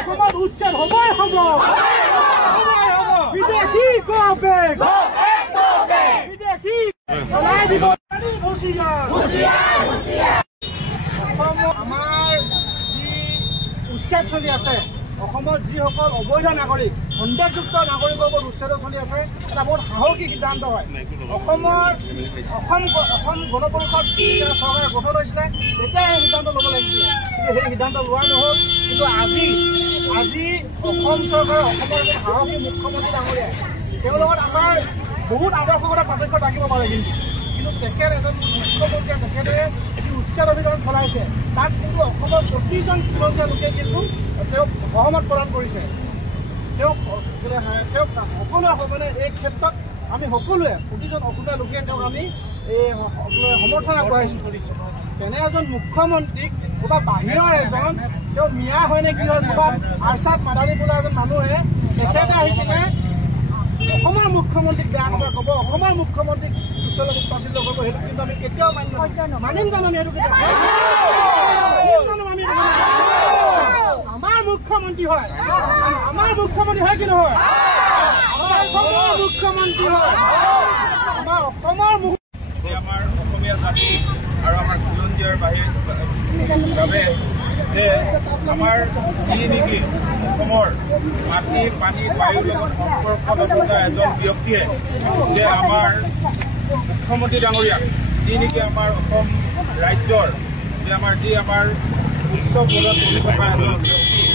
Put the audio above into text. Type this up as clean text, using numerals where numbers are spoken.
অসমত উচ্ছেদ হ'বই হ'ব বিদেশী বিদেশী চলাই দিব আমাৰ যি উচ্ছেদ চলি আছে অসমৰ যিসকল অবৈধ নাগৰিক সন্দেহযুক্ত নাগৰিকৰ ওপৰত উচ্ছেদ চলি আছে এটা বহুত সাহসী সিদ্ধান্ত হয় অসম গণ পৰিষদ চৰকাৰে গঠন হৈছিলে তেতিয়া এই সিদ্ধান্ত ল'ব লাগিছিলে কিন্তু সেই সিদ্ধান্ত লোৱা নহ'ল কিন্তু আজি অসম চৰকাৰে অসমৰ এজন সাহসী মুখ্যমন্ত্ৰী ডাঙৰীয়াই তেওঁৰ লগত আমাৰ বহুত আদৰ্শগত পাৰ্থক্য থাকিব পাৰে কিন্তু তেখেত এজন মুখ্যমন্ত্ৰীয়ে তেখেতে যি উচ্ছেদ অভিযান চলাইছে তাত কিন্তু অসমৰ প্ৰতিজন খিলঞ্জীয়া লোকে কিন্তু তেওঁক সহমত প্ৰদান কৰিছে তেওঁক সকলোৱে মানে এই ক্ষেত্ৰত আমি সকলোৱে প্ৰতিজন অসমীয়া লোকে তেওঁক আমি এই সমৰ্থন আগবঢ়াইছোঁ তেনে এজন মুখ্যমন্ত্ৰীক ক'ৰবাত বাহিৰৰ এজন তেওঁ মিয়া হয় নে কি হয় ক'ৰবাত আৰ্চাদ মাদানী বোলা এজন মানুহে তেখেতে আহি কিনে অসমৰ মুখ্যমন্ত্ৰীক বেয়া কথা ক'ব অসমৰ মুখ্যমন্ত্ৰীক উচ্ছেদ উৎপাচিত কৰিব সেইটো কিন্তু আমি কেতিয়াও মানিম জানো আমি সেইটো আমাৰ মুখ্যমন্ত্ৰী হয় কি নহয় আমাৰ অসমৰ মুখ্যমন্ত্ৰী হয় আমাৰ অসমৰ আমাৰ অসমীয়া জাতি আৰু আমাৰ খিলঞ্জীয়াৰ বাবে যে আমাৰ যি নেকি অসমৰ মাটি পানী বায়ুৰ লগত সম্পৰ্ক নথকা এজন ব্যক্তিয়ে যে আমাৰ মুখ্যমন্ত্ৰী ডাঙৰীয়া যি নেকি আমাৰ অসম ৰাজ্যৰ যে আমাৰ উচ্চ পদত বহি থকা এজন ব্যক্তি